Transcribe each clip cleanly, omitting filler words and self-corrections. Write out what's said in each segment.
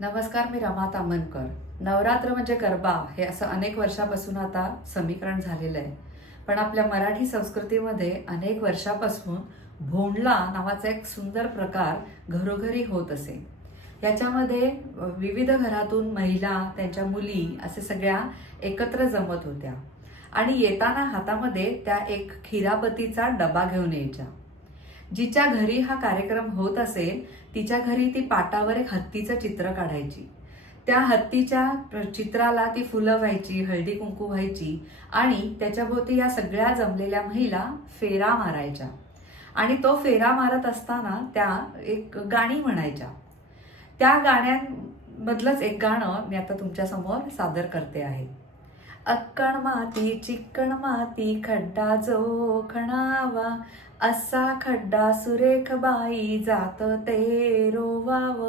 नमस्कार, मी रमा तामनकर. नवरात्र म्हणजे गरबा हे असं अनेक वर्षापासून आता समीकरण झालेलं आहे. पण आपल्या मराठी संस्कृतीमध्ये अनेक वर्षापासून भोंडला नावाचा एक सुंदर प्रकार घरोघरी होत असे. याच्यामध्ये विविध घरातून महिला, त्यांच्या मुली असे सगळ्या एकत्र जमत होत्या आणि येताना हातामध्ये त्या एक खिरापतीचा डबा घेऊन यायच्या. जिच्या घरी हा कार्यक्रम होत असेल तिच्या घरी ती पाटावर एक हत्तीचं चित्र काढायची. त्या हत्तीच्या चित्राला ती फुलं व्हायची, हळदी कुंकू व्हायची आणि त्याच्याभोवती या सगळ्या जमलेल्या महिला फेरा मारायच्या आणि तो फेरा मारत असताना त्या एक गाणी म्हणायच्या. त्या गाण्यांमधलंच एक गाणं मी आता तुमच्या समोर सादर करते आहे. अक्कण माती चिक्कण माती खड्डा जो खणावा, असा खड्डा सुरेख बाई जात ते रोवाव,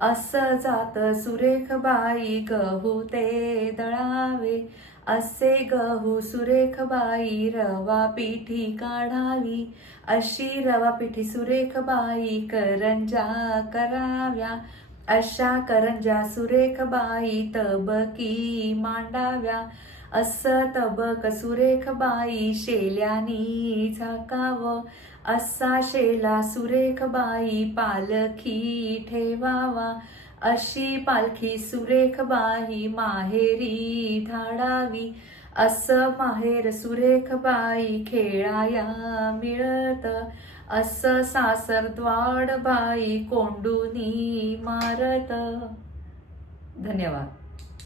असं जात सुरेख बाई गहू ते दळावे, असे गहू सुरेख बाई रवा पिठी काढावी, अशी रवा पिठी सुरेख बाई करंजा कराव्या, अशा करंजा सुरेख बाई तबकी मांडाव्या, असं तबक सुरेख बाई शेल्यानी झाकावं, असा शेला सुरेख बाई पालखी ठेवावा, अशी पालखी सुरेख बाई माहेरी धाडावी, असं माहेर सुरेख बाई खेळाया मिळत, असं सासर द्वाड बाई कोंडूनी मारत. धन्यवाद.